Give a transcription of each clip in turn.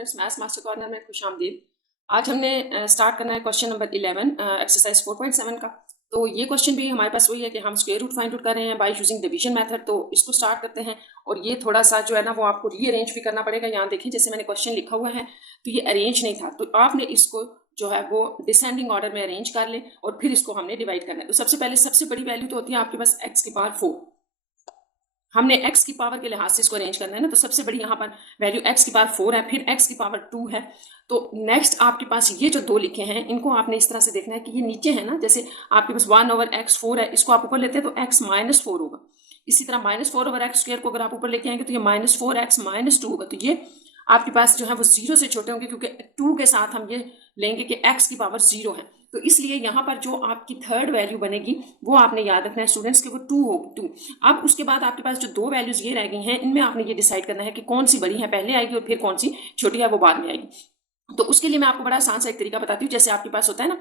Students, maths master corner में खुशामदीद। आज हमने स्टार्ट करना है क्वेश्चन नंबर 11 एक्सरसाइज 4.7 का। तो ये क्वेश्चन भी हमारे पास वही है कि हम स्क्वायर रूट फाइंड आउट कर रहे हैं बाय यूजिंग डिवीजन मेथड। तो इसको स्टार्ट करते हैं और ये थोड़ा सा जो है ना वो आपको रीअरेंज भी करना पड़ेगा। यहाँ देखें जैसे मैंने क्वेश्चन लिखा हुआ है तो ये अरेंज नहीं था, तो आपने इसको जो है वो डिसेंडिंग ऑर्डर में अरेंज कर ले और फिर इसको हमने डिवाइड करना है। तो सबसे पहले सबसे बड़ी वैल्यू तो होती है आपके पास x की पावर 4। हमने x की पावर के लिहाज से इसको अरेंज करना है ना, तो सबसे बड़ी यहाँ पर वैल्यू x की पावर 4 है, फिर x की पावर 2 है। तो नेक्स्ट आपके पास ये जो दो लिखे हैं इनको आपने इस तरह से देखना है कि ये नीचे है ना, जैसे आपके पास 1/x4 है, इसको आप ऊपर लेते हैं तो x -4 होगा। इसी तरह -4/x² को अगर आप ऊपर लेके आएंगे तो ये -4x -2 होगा। तो ये आपके पास जो है वो 0 से छोटे होंगे, क्योंकि 2 के साथ हम ये लेंगे कि x की पावर 0 है। तो इसलिए यहाँ पर जो आपकी थर्ड वैल्यू बनेगी वो आपने याद रखना है स्टूडेंट्स कि वो 2 होगी 2। अब उसके बाद आपके पास जो दो वैल्यूज ये रह गई हैं, इनमें आपने ये डिसाइड करना है कि कौन सी बड़ी है पहले आएगी और फिर कौन सी छोटी है वो बाद में आएगी। तो उसके लिए मैं आपको बड़ा आसान सा एक तरीका बताती हूँ। जैसे आपके पास होता है ना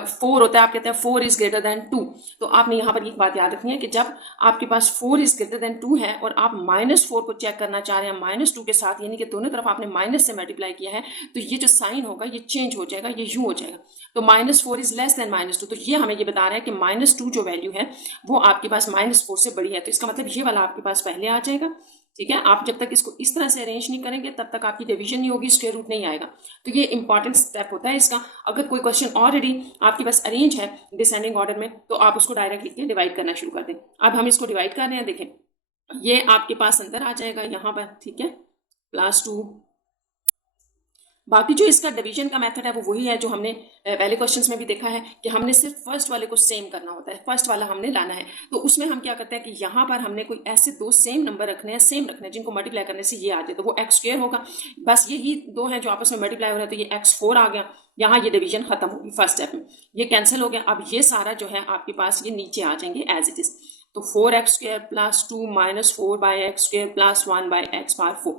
4 होता है, आप कहते हैं 4 इज ग्रेटर देन 2। तो आपने यहाँ पर एक बात याद रखनी है कि जब आपके पास 4 इज ग्रेटर देन 2 है और आप -4 को चेक करना चाह रहे हैं -2 के साथ, यानी कि दोनों तरफ आपने माइनस से मल्टीप्लाई किया है, तो ये जो साइन होगा ये चेंज हो जाएगा, ये यूं हो जाएगा। तो -4 इज लेस देन -2, तो ये हमें ये बता रहा है कि -2 जो वैल्यू है वो आपके पास -4 से बड़ी है। तो इसका मतलब ये वाला आपके पास पहले आ जाएगा। ठीक है, आप जब तक इसको इस तरह से अरेंज नहीं करेंगे तब तक आपकी डिवीजन नहीं होगी, स्क्वायर रूट नहीं आएगा। तो ये इंपॉर्टेंट स्टेप होता है इसका। अगर कोई क्वेश्चन ऑलरेडी आपके पास अरेंज है डिसेंडिंग ऑर्डर में तो आप उसको डायरेक्ट लिख के डिवाइड करना शुरू कर दें। अब हम इसको डिवाइड कर रहे हैं, देखें ये आपके पास अंदर आ जाएगा यहाँ पर, ठीक है, +2। बाकी जो इसका डिवीजन का मेथड है वो वही है जो हमने पहले क्वेश्चंस में भी देखा है कि हमने सिर्फ फर्स्ट वाले को सेम करना होता है, फर्स्ट वाला हमने लाना है। तो उसमें हम क्या करते हैं कि यहाँ पर हमने कोई ऐसे दो सेम नंबर रखने हैं, सेम रखने हैं जिनको मल्टीप्लाई करने से ये आ जाए, तो वो x² होगा। बस यही दो हैं जो आपस में मल्टीप्लाई हो रहे हैं, तो ये x4 आ गया। यहाँ ये डिवीजन खत्म होगी फर्स्ट स्टेप में, ये कैंसिल हो गया। अब ये सारा जो है आपके पास ये नीचे आ जाएंगे एज इट इज। तो 4x² + 2 -4/x² + 1/x⁴।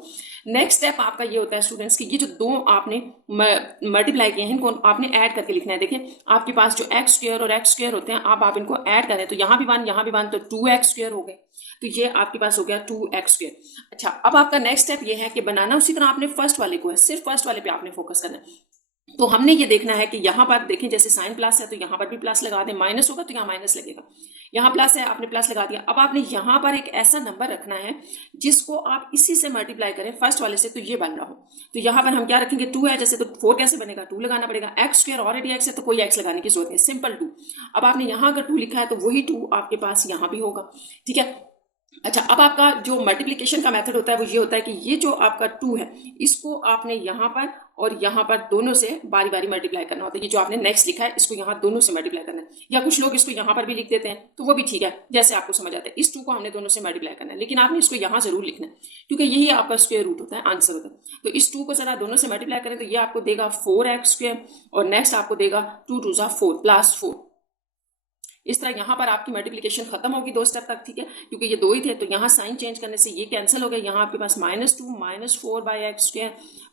Next step आपका ये होता है स्टूडेंट्स कि ये जो दो आपने मल्टीप्लाई किए हैं इनको आपने ऐड करके लिखना है। देखिए आपके पास जो x² और x² होते हैं, आप इनको ऐड करें तो यहाँ भी 1 यहाँ भी 1, तो 2x² हो गए। तो ये आपके पास हो गया 2x²। अच्छा, अब आपका नेक्स्ट स्टेप ये है कि बनाना उसी तरह आपने फर्स्ट वाले को है, सिर्फ फर्स्ट वाले पे आपने फोकस करना है। तो हमने ये देखना है कि यहाँ पर देखें जैसे साइन प्लस है तो यहाँ पर भी प्लस लगा दें, माइनस होगा तो यहाँ माइनस लगेगा, यहाँ प्लस है आपने प्लस लगा दिया। अब आपने यहाँ पर एक ऐसा नंबर रखना है जिसको आप इसी से मल्टीप्लाई करें फर्स्ट वाले से, तो ये बन रहा हो। तो यहाँ पर हम क्या रखेंगे, 2 है जैसे, तो 4 कैसे बनेगा, 2 लगाना पड़ेगा। x² ऑलरेडी x है तो कोई x लगाने की जरूरत नहीं, सिंपल 2। अब आपने यहाँ अगर 2 लिखा है तो वही 2 आपके पास यहाँ भी होगा, ठीक है। अच्छा, अब आपका जो मल्टीप्लिकेशन का मेथड होता है वो ये होता है कि ये जो आपका 2 है इसको आपने यहाँ पर और यहाँ पर दोनों से बारी बारी मल्टीप्लाई करना होता है। ये जो आपने नेक्स्ट लिखा है इसको यहाँ दोनों से मल्टीप्लाई करना है, या कुछ लोग इसको यहाँ पर भी लिख देते हैं तो वो भी ठीक है, जैसे आपको समझ आता है। इस 2 को हमने दोनों से मल्टीप्लाई करना है, लेकिन आपने इसको यहाँ जरूर लिखना है क्योंकि यही आपका स्क्वायर रूट होता है, आंसर होता है। तो इस 2 को जरा दोनों से मल्टीप्लाई करें तो ये आपको देगा 4x² और नेक्स्ट आपको देगा 2 2 4 +4। इस तरह यहाँ पर आपकी मल्टीप्लिकेशन खत्म होगी 2 स्टेप तक, ठीक है, क्योंकि ये 2 ही थे। तो यहाँ साइन चेंज करने से ये कैंसिल हो गया। यहाँ आपके पास -2 -4/x²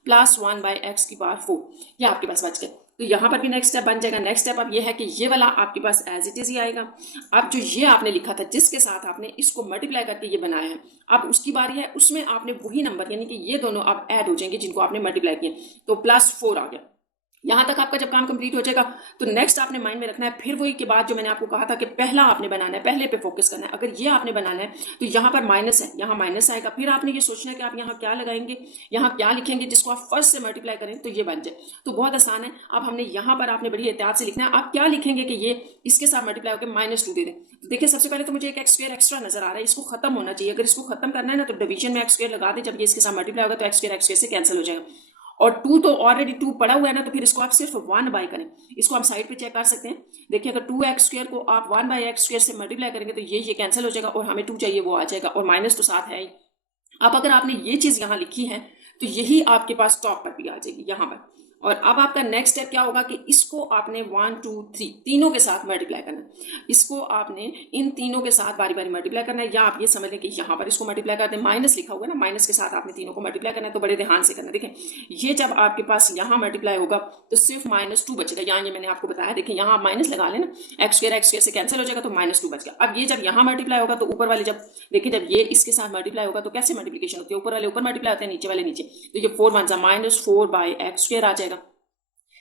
+ 1/x⁴, ये आपके पास बच गए। तो यहाँ पर भी नेक्स्ट स्टेप बन जाएगा। नेक्स्ट स्टेप अब ये है कि ये वाला आपके पास एज इट इज ही आएगा। अब जो ये आपने लिखा था जिसके साथ आपने इसको मल्टीप्लाई करके ये बनाया है, अब उसकी बारी है, उसमें आपने वही नंबर यानी कि ये दोनों अब ऐड हो जाएंगे जिनको आपने मल्टीप्लाई किया, तो +4 आ गया। यहाँ तक आपका जब काम कंप्लीट हो जाएगा तो नेक्स्ट आपने माइंड में रखना है फिर वही के बाद जो मैंने आपको कहा था कि पहला आपने बनाना है, पहले पे फोकस करना है। अगर ये आपने बनाना है तो यहाँ पर माइनस है, यहाँ माइनस आएगा। फिर आपने ये सोचना है कि आप यहाँ क्या लगाएंगे, यहाँ क्या लिखेंगे जिसको आप फर्स्ट से मल्टीप्लाई करें तो ये बन जाए। तो बहुत आसान है। अब हमने यहाँ पर आपने बड़ी एहतियात से लिखना है, आप क्या लिखेंगे कि ये इसके साथ मल्टीप्लाई होकर -2 दे दें। तो देखिए सबसे पहले तो मुझे एक x² एक्स्ट्रा नजर आ रहा है, इसको खत्म होना चाहिए। अगर इसको खत्म करना है ना तो डिवीजन में x² लगा दें, जब ये इसके साथ मल्टीप्लाई होगा तो x² से कैंसिल हो जाएगा। और 2 तो ऑलरेडी 2 पड़ा हुआ है ना, तो फिर इसको आप सिर्फ 1 करें। इसको हम साइड पे चेक कर सकते हैं। देखिए अगर 2x² को आप 1/x² से मल्टीप्लाई करेंगे तो ये कैंसिल हो जाएगा और हमें 2 चाहिए वो आ जाएगा, और माइनस तो साथ है ही। अब अगर आपने ये चीज़ यहाँ लिखी है तो यही आपके पास टॉप पर भी आ जाएगी यहाँ पर। और अब आपका नेक्स्ट स्टेप क्या होगा कि इसको आपने 1 2 3 तीनों के साथ मल्टीप्लाई करना है। इसको आपने इन तीनों के साथ बारी बारी मल्टीप्लाई करना है, या आप ये समझ लें कि यहाँ पर इसको मल्टीप्लाई कर दें, माइनस लिखा होगा ना, माइनस के साथ आपने तीनों को मल्टीप्लाई करना है। तो बड़े ध्यान से करना। देखें ये जब आपके पास यहाँ मल्टीप्लाई होगा तो सिर्फ -2 बचेगा। यहाँ ये मैंने आपको बताया, देखिए यहाँ आप माइनस लगा लेना, एक्स स्क्वायर से कैंसिल हो जाएगा तो -2 बच गया। अब ये जब यहाँ मल्टीप्लाई होगा तो ऊपर वाले जब देखिए जब ये इसके साथ मल्टीप्लाई होगा तो कैसे मल्टीप्लिकेशन होती है, ऊपर वाले ऊपर मल्टीप्लाई होते हैं, नीचे वाले नीचे। तो ये 4 1 -4/x² आ जाएगा।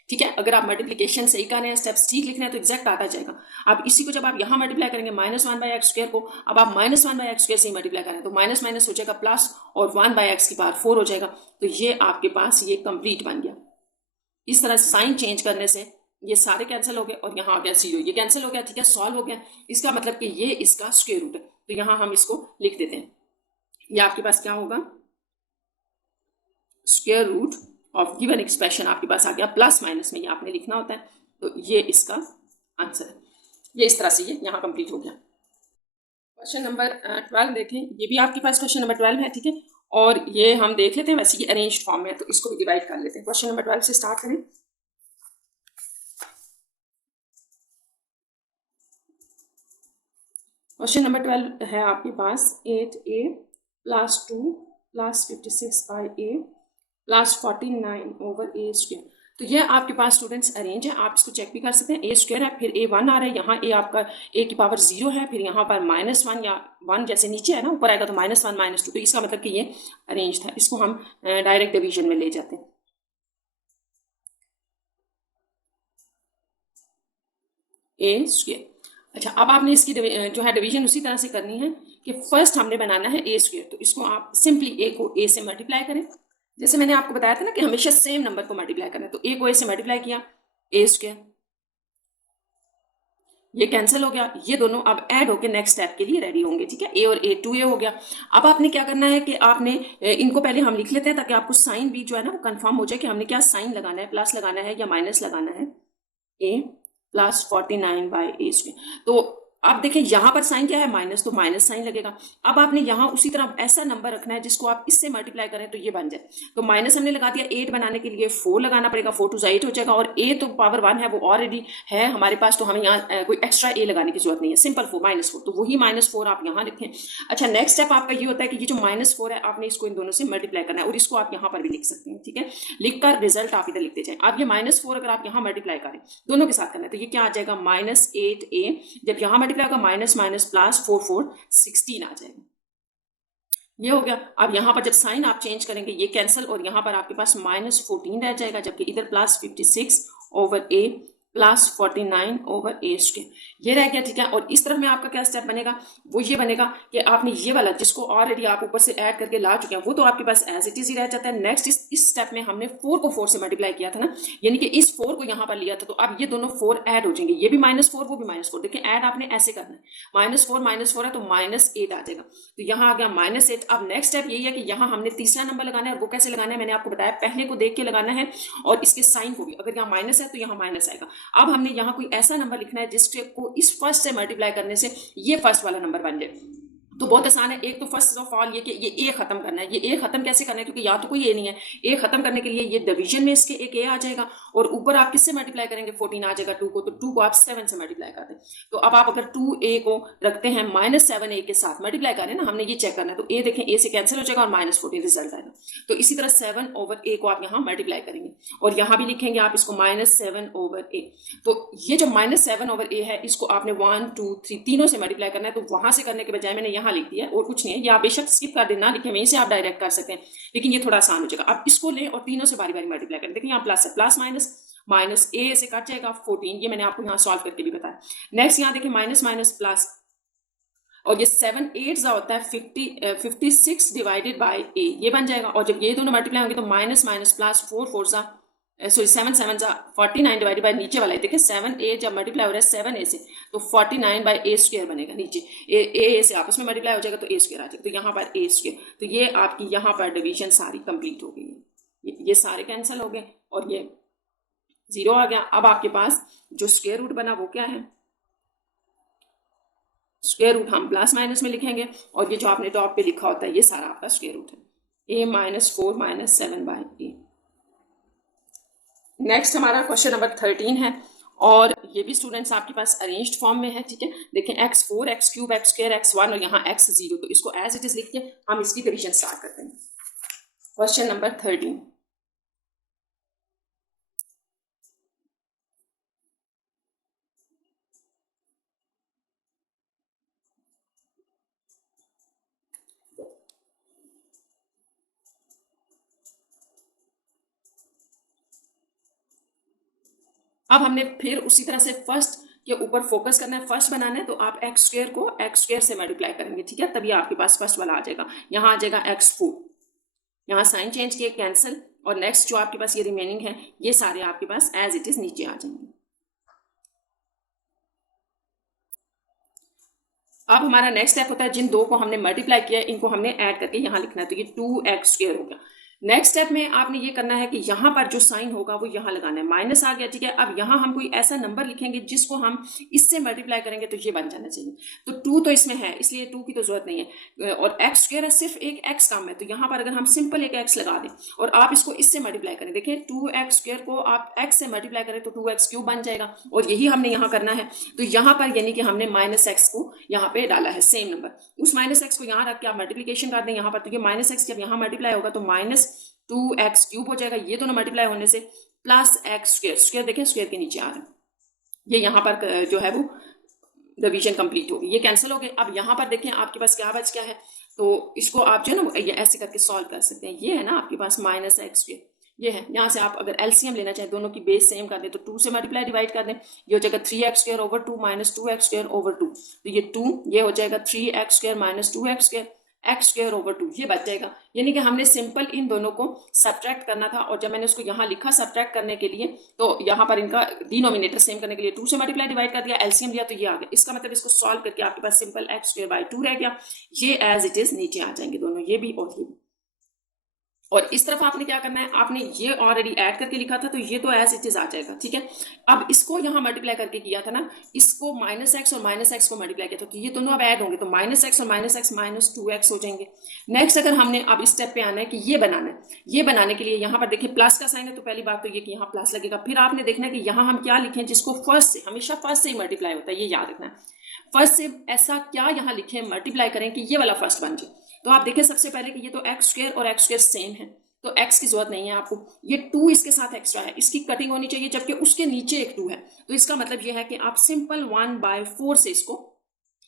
ठीक है, अगर आप मल्टीप्लिकेशन सही कर रहे हैं, स्टेप्स ठीक लिख रहे हैं तो एग्जैक्ट आता जाएगा। अब इसी को जब आप यहाँ मल्टीप्लाई करेंगे -1/x² को, अब आप -1/x² से ही मल्टीप्लाई करें तो माइनस माइनस हो जाएगा प्लस, और 1/x की पावर 4 हो जाएगा। तो ये आपके पास ये कंप्लीट बन गया। इस तरह साइन चेंज करने से ये सारे कैंसिल हो गए और यहाँ आ गया 0, ये कैंसिल हो गया। ठीक है, सॉल्व हो गया। इसका मतलब कि ये इसका स्क्वायर रूट है। तो यहाँ हम इसको लिख देते हैं, ये आपके पास क्या होगा, square root of given expression आपके पास आ गया। प्लस माइनस में ये आपने लिखना होता है। तो ये इसका आंसर है। ये इस तरह से ये यहाँ कंप्लीट हो गया। क्वेश्चन नंबर 12 देखें, ये भी आपके पास क्वेश्चन नंबर 12 है। ठीक है, और ये हम देख लेते हैं, वैसे ये अरेंज्ड फॉर्म में है तो इसको भी डिवाइड कर लेते हैं। क्वेश्चन नंबर 12 से स्टार्ट करें। क्वेश्चन नंबर 12 है आपके पास 8a + 2 + 56/a + 49/a²। तो ये आपके पास स्टूडेंट्स अरेंज है, आप इसको चेक भी कर सकते हैं। a² है, फिर a1 आ रहा है, यहाँ a आपका a की पावर 0 है, फिर यहाँ पर -1 या 1 जैसे नीचे है ना, ऊपर आएगा तो -1 -2। तो इसका मतलब कि ये अरेंज था। इसको हम डायरेक्ट डिवीजन में ले जाते हैं। a²। अच्छा, अब आपने इसकी जो है डिवीजन उसी तरह से करनी है कि फर्स्ट हमने बनाना है a²। तो इसको आप सिंपली a को a से मल्टीप्लाई करें। जैसे मैंने आपको बताया था ना कि हमेशा सेम नंबर को मल्टीप्लाई करना है। तो a को a से मल्टीप्लाई किया, a², ये कैंसिल हो गया। ये दोनों अब ऐड होकर नेक्स्ट स्टेप के लिए रेडी होंगे। ठीक है, a और a 2a हो गया। अब आपने क्या करना है कि आपने इनको पहले हम लिख लेते हैं ताकि आपको साइन भी जो है ना वो कंफर्म हो जाए कि हमने क्या साइन लगाना है, प्लस लगाना है या माइनस लगाना है। a + 49/a²। तो अब देखिए यहाँ पर साइन क्या है, माइनस, तो माइनस साइन लगेगा। अब आपने यहाँ उसी तरह ऐसा नंबर रखना है जिसको आप इससे मल्टीप्लाई करें तो ये बन जाए। तो माइनस हमने लगा दिया, 8 बनाने के लिए 4 लगाना पड़ेगा, 4 2 8 हो जाएगा। और a तो पावर 1 है, वो ऑलरेडी है हमारे पास, तो हमें यहाँ कोई एक्स्ट्रा a लगाने की जरूरत नहीं है। सिंपल 4 -4, तो वही -4 आप यहाँ लिखें। अच्छा, नेक्स्ट स्टेप आपका ये होता है कि ये जो -4 है आपने इसको इन दोनों से मल्टीप्लाई करना है, और इसको आप यहाँ पर भी लिख सकते हैं। ठीक है, लिखकर रिजल्ट आप इधर लिखते जाए। अब ये -4 अगर आप यहाँ मल्टीप्लाई करें, दोनों के साथ करना है, तो ये क्या आ जाएगा, -8a। जब यहाँ मल्टीप्लाई होगा माइनस माइनस प्लस 4 4 16 आ जाएगा। ये हो गया। अब यहाँ पर जब साइन आप चेंज करेंगे ये कैंसिल, और यहाँ पर आपके पास -14 रह जाएगा, जबकि इधर +56/a +49/a², ये रह गया। ठीक है, और इस तरफ में आपका क्या स्टेप बनेगा, वो ये बनेगा कि आपने ये वाला जिसको ऑलरेडी आप ऊपर से ऐड करके ला चुके हैं वो तो आपके पास एज इट इज ही रह जाता है। नेक्स्ट इस स्टेप में हमने 4 को 4 से मल्टीप्लाई किया था ना, यानी कि इस 4 को यहाँ पर लिया था, तो अब ये दोनों 4 ऐड हो जाएंगे, ये भी -4 वो भी -4। देखिए ऐड आपने ऐसे करना है, -4 है तो -8 आ जाएगा। तो यहाँ आ गया -8। अब नेक्स्ट स्टेप यही है कि यहाँ हमने तीसरा नंबर लगाना है। वो कैसे लगाना है मैंने आपको बताया, पहले को देख के लगाना है और इसके साइन को भी, अगर यहाँ माइनस है तो यहाँ माइनस आएगा। अब हमने यहाँ कोई ऐसा नंबर लिखना है जिसको इस फर्स्ट से मल्टीप्लाई करने से ये फर्स्ट वाला नंबर बन जाए। तो बहुत आसान है। एक तो फर्स्ट ऑफ ऑल ये कि ये ए खत्म करना है। ये ए खत्म कैसे करना है, क्योंकि यहाँ तो कोई ए नहीं है। ए खत्म करने के लिए ये डिवीजन में इसके एक ए आ जाएगा, और ऊपर आप किससे मल्टीप्लाई करेंगे, 14 आ जाएगा 2 को, तो 2 को आप 7 से मल्टीप्लाई कर दें। तो अब आप अगर 2a को रखते हैं -7a के साथ मल्टीप्लाई करें ना, हमने ये चेक करना है, तो a देखें a से कैंसिल हो जाएगा और -14 रिजल्ट आएगा। तो इसी तरह 7/a को आप यहाँ मल्टीप्लाई करेंगे, और यहाँ भी लिखेंगे आप इसको -7/a। तो ये जो -7/a है इसको आपने 1 2 3 तीनों से मल्टीप्लाई करना है। तो वहां से करने के बजाय मैंने यहाँ लिख दिया और कुछ नहीं है। ये आप बेशक स्किप कर देना, लिखे वहीं से आप डायरेक्ट कर सकते हैं, लेकिन ये थोड़ा आसान हो जाएगा। अब इसको लें और तीनों से बारी बारी मल्टीप्लाई करें। देखिए यहाँ प्लस है, प्लस माइनस a से कट जाएगा 14, ये मैंने आपको यहाँ सॉल्व करके भी बताया। नेक्स्ट यहाँ देखिए माइनस प्लस, और ये 7 8 होता है 56 डिवाइडेड बाई a, ये बन जाएगा। और जब ये दोनों मल्टीप्लाई होंगे तो minus plus 4 4 sorry 7 7 49 divided by नीचे वाला है। देखिए 7a जब मल्टीप्लाई हो रहा है 7a से, तो 49/a² बनेगा। नीचे a से आपस में मल्टीप्लाई हो जाएगा तो a² आ जाएगा, तो यहाँ पर a²। तो ये आपकी यहाँ पर डिवीजन सारी कंप्लीट हो गई है। ये सारे कैंसिल हो गए और ये 0 आ गया। अब आपके पास जो स्क्वायर रूट बना वो क्या है, स्क्वायर रूट हम प्लस माइनस में लिखेंगे, और ये जो आपने टॉप पे लिखा होता है ये सारा आपका स्क्वायर रूट है। a -4 -7/a। नेक्स्ट हमारा क्वेश्चन नंबर 13 है और ये भी स्टूडेंट्स आपके पास अरेंज्ड फॉर्म में है, ठीक है। देखें x4 x³ x² x1 और यहाँ x0, तो इसको एज इट इज लिख के हम इसकी डिवीजन स्टार्ट करते हैं। Question number 13। अब हमने फिर उसी तरह से फर्स्ट के ऊपर फोकस करना है, फर्स्ट बनाना है, तो आप x² को x² से मल्टीप्लाई करेंगे, ठीक है, तभी आपके पास फर्स्ट वाला आ जाएगा। यहाँ आ जाएगा x4, यहाँ साइन चेंज किए कैंसिल, और नेक्स्ट जो आपके पास ये रिमेनिंग है ये सारे आपके पास एज इट इज नीचे आ जाएंगे। अब हमारा नेक्स्ट स्टेप होता है, जिन दो को हमने मल्टीप्लाई किया है इनको हमने ऐड करके यहाँ लिखना है, तो ये 2x² हो गया। नेक्स्ट स्टेप में आपने ये करना है कि यहाँ पर जो साइन होगा वो यहाँ लगाना है, माइनस आ गया, ठीक है। अब यहाँ हम कोई ऐसा नंबर लिखेंगे जिसको हम इससे मल्टीप्लाई करेंगे तो ये बन जाना चाहिए। तो 2 तो इसमें है इसलिए 2 की तो जरूरत नहीं है, और x² है, सिर्फ एक x काम है, तो यहाँ पर अगर हम सिंपल एक x लगा दें और आप इसको इससे मल्टीप्लाई करें, देखिए 2x² को आप x से मल्टीप्लाई करें तो 2x³ बन जाएगा, और यही हमने यहाँ करना है। तो यहाँ पर यानी कि हमने -x को यहाँ पे डाला है, सेम नंबर, उस -x को यहाँ रख के आप मल्टीप्लीकेशन कर दें यहाँ पर, तो ये -x जब यहाँ मल्टीप्लाई होगा तो -2x³ हो जाएगा, ये दोनों मल्टीप्लाई होने से प्लस x², स्क्वायर देखें स्क्वायर के नीचे आ रहा है, ये यहाँ पर जो है वो डिवीजन कंप्लीट होगी, ये कैंसिल हो गए। अब यहाँ पर देखें आपके पास क्या बच गया है, तो इसको आप जो है ना ये ऐसे करके सॉल्व कर सकते हैं। ये है ना आपके पास -x², ये है, यहाँ से आप अगर एलसीएम लेना चाहें, दोनों की बेस सेम कर दें तो 2 से मल्टीप्लाई डिवाइड कर दें, ये हो जाएगा 3x² ओवर 2 -2x² ओवर 2, तो ये 2, ये हो जाएगा 3x² -2x², x² ओवर 2, ये बच जाएगा। यानी कि हमने सिंपल इन दोनों को सब्ट्रैक्ट करना था, और जब मैंने उसको यहाँ लिखा सब्ट्रैक्ट करने के लिए, तो यहाँ पर इनका डिनोमिनेटर सेम करने के लिए 2 से मल्टीप्लाई डिवाइड कर दिया, एलसीएम लिया, तो ये आ गया। इसका मतलब इसको सॉल्व करके आपके पास सिंपल x²/2 रह गया, ये एज इट इज नीचे आ जाएंगे दोनों, ये भी और ये भी। और इस तरफ आपने क्या करना है, आपने ये ऑलरेडी ऐड करके लिखा था तो ये तो एज इट इज आ जाएगा, ठीक है। अब इसको यहाँ मल्टीप्लाई करके किया था ना, इसको -x और -x को मल्टीप्लाई किया था, तो ये दोनों अब ऐड होंगे, तो -x और -x -2x हो जाएंगे। नेक्स्ट अगर हमने अब इस स्टेप पे आना है कि ये बनाना है, ये बनाने के लिए यहाँ पर देखिए प्लस का साइन है, तो पहली बात तो ये कि यहाँ प्लस लगेगा, फिर आपने देखना है कि यहाँ हम क्या लिखें जिसको फर्स्ट से, हमेशा फर्स्ट से ही मल्टीप्लाई होता है, ये याद रखना है। फर्स्ट से ऐसा क्या यहाँ लिखें, मल्टीप्लाई करें कि ये वाला फर्स्ट बन जाए। तो आप देखिए सबसे पहले कि ये तो x² और x² सेम है, तो x की जरूरत नहीं है आपको, ये 2 इसके साथ एक्स्ट्रा है, इसकी कटिंग होनी चाहिए, जबकि उसके नीचे एक 2 है, तो इसका मतलब ये है कि आप सिंपल 1/4 से इसको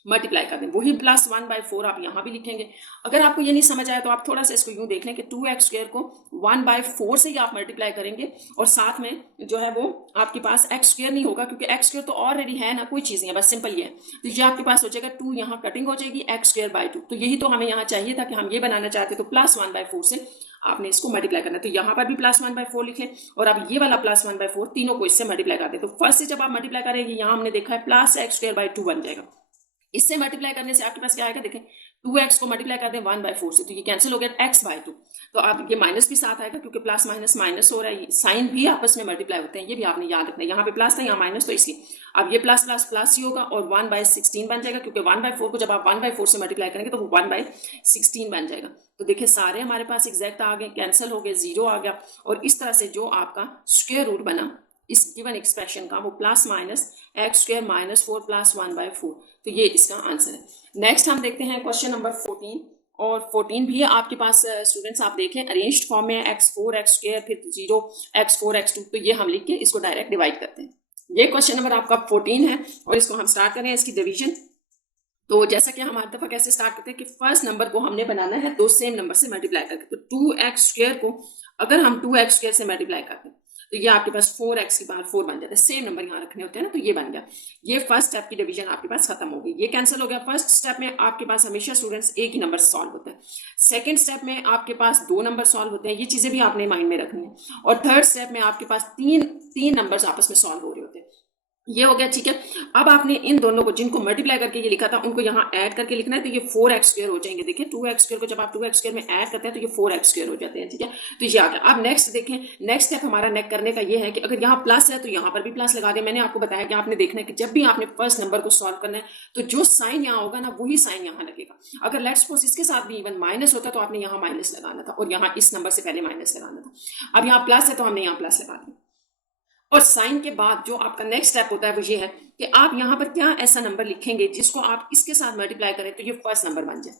मल्टीप्लाई कर दें, वही +1/4 आप यहाँ भी लिखेंगे। अगर आपको ये नहीं समझ आया तो आप थोड़ा सा इसको यूं देख लें कि 2x² को 1/4 से ही आप मल्टीप्लाई करेंगे, और साथ में जो है वो आपके पास x² नहीं होगा, क्योंकि x² तो ऑलरेडी है ना, कोई चीज़ नहीं है, बस सिंपल ये है, तो ये आपके पास हो जाएगा 2, यहाँ कटिंग हो जाएगी x²/2, तो यही तो हमें यहाँ चाहिए था कि हम ये बनाना चाहते, तो +1/4 से आपने इसको मल्टीप्लाई करना है, तो यहाँ पर भी +1/4 लिख लें, और अब ये वाला +1/4 तीनों को इससे मल्टीप्लाई करते हैं, तो फर्स्ट से जब आप मल्टीप्लाई करेंगे, यहाँ हमने देखा है +x²/2 बन जाएगा, इससे मल्टीप्लाई करने से आपके पास क्या आएगा, देखें 2x को मल्टीप्लाई कर दें 1/4 से, तो ये कैंसिल हो गया x/2, तो अब ये माइनस भी साथ आएगा, क्योंकि प्लस माइनस माइनस हो रहा है, साइन भी आपस में मल्टीप्लाई होते हैं, ये भी आपने याद रखना है, यहाँ पे प्लस था यहाँ माइनस, तो इसलिए अब ये प्लस प्लस प्लस ही होगा और 1/16 बन जाएगा, क्योंकि 1/4 को जब आप 1/4 से मल्टीप्लाई करेंगे तो वो 1/16 बन जाएगा। तो देखिए सारे हमारे पास एग्जैक्ट आ गए, कैंसिल हो गए, 0 आ गया, और इस तरह से जो आपका स्क्वायर रूट बना इस गिवन एक्सप्रेशन का वो +-x² -4 + 1/4, तो ये इसका आंसर है। नेक्स्ट हम देखते हैं क्वेश्चन नंबर 14, और 14 भी आपके पास स्टूडेंट्स आप देखें अरेंज्ड फॉर्म में x4 x² फिर 0 x4 x2, तो ये हम लिख के इसको डायरेक्ट डिवाइड करते हैं। ये क्वेश्चन नंबर आपका 14 है, और इसको हम स्टार्ट करें इसकी डिवीजन। तो जैसा कि हम हर दफा कैसे स्टार्ट करते हैं कि फर्स्ट नंबर को हमने बनाना है दो सेम नंबर से मल्टीप्लाई करके, तो 2x² को अगर हम 2x² से मल्टीप्लाई करते हैं तो ये आपके पास 4x के बाद 4 बन जाता है, सेम नंबर यहाँ रखने होते हैं ना, तो ये बन गया। ये फर्स्ट स्टेप की डिवीजन आपके पास खत्म हो गई, ये कैंसिल हो गया। फर्स्ट स्टेप में आपके पास हमेशा स्टूडेंट्स एक ही नंबर सॉल्व होता है, सेकंड स्टेप में आपके पास 2 नंबर सॉल्व होते हैं, ये चीजें भी आपने माइंड में रखनी है, और थर्ड स्टेप में आपके पास तीन नंबर्स आपस में सॉल्व हो रहे होते हैं। ये हो गया, ठीक है। अब आपने इन दोनों को जिनको मल्टीप्लाई करके ये लिखा था उनको यहाँ ऐड करके लिखना है, तो ये 4x² हो जाएंगे। देखिए 2x² को जब आप 2x² में ऐड करते हैं तो ये 4x² हो जाते हैं, ठीक है। तो ये आ गया। अब नेक्स्ट देखें, नेक्स्ट स्टेप हमारा नेक्स्ट करने का ये है कि अगर यहाँ प्लस है तो यहाँ पर भी प्लस लगा दें। मैंने आपको बताया कि आपने देखना है कि जब भी आपने फर्स्ट नंबर को सॉल्व करना है तो जो साइन यहाँ होगा ना वही साइन यहाँ लगेगा। अगर लेट्स सपोज इसके साथ भी इवन माइनस होता तो आपने यहाँ माइनस लगाना था और यहाँ इस नंबर से पहले माइनस लगाना था। अब यहाँ प्लस है तो हमने यहाँ प्लस लगा दिया। और साइन के बाद जो आपका नेक्स्ट स्टेप होता है वो ये है कि आप यहाँ पर क्या ऐसा नंबर लिखेंगे जिसको आप इसके साथ मल्टीप्लाई करें तो ये फर्स्ट नंबर बन जाए।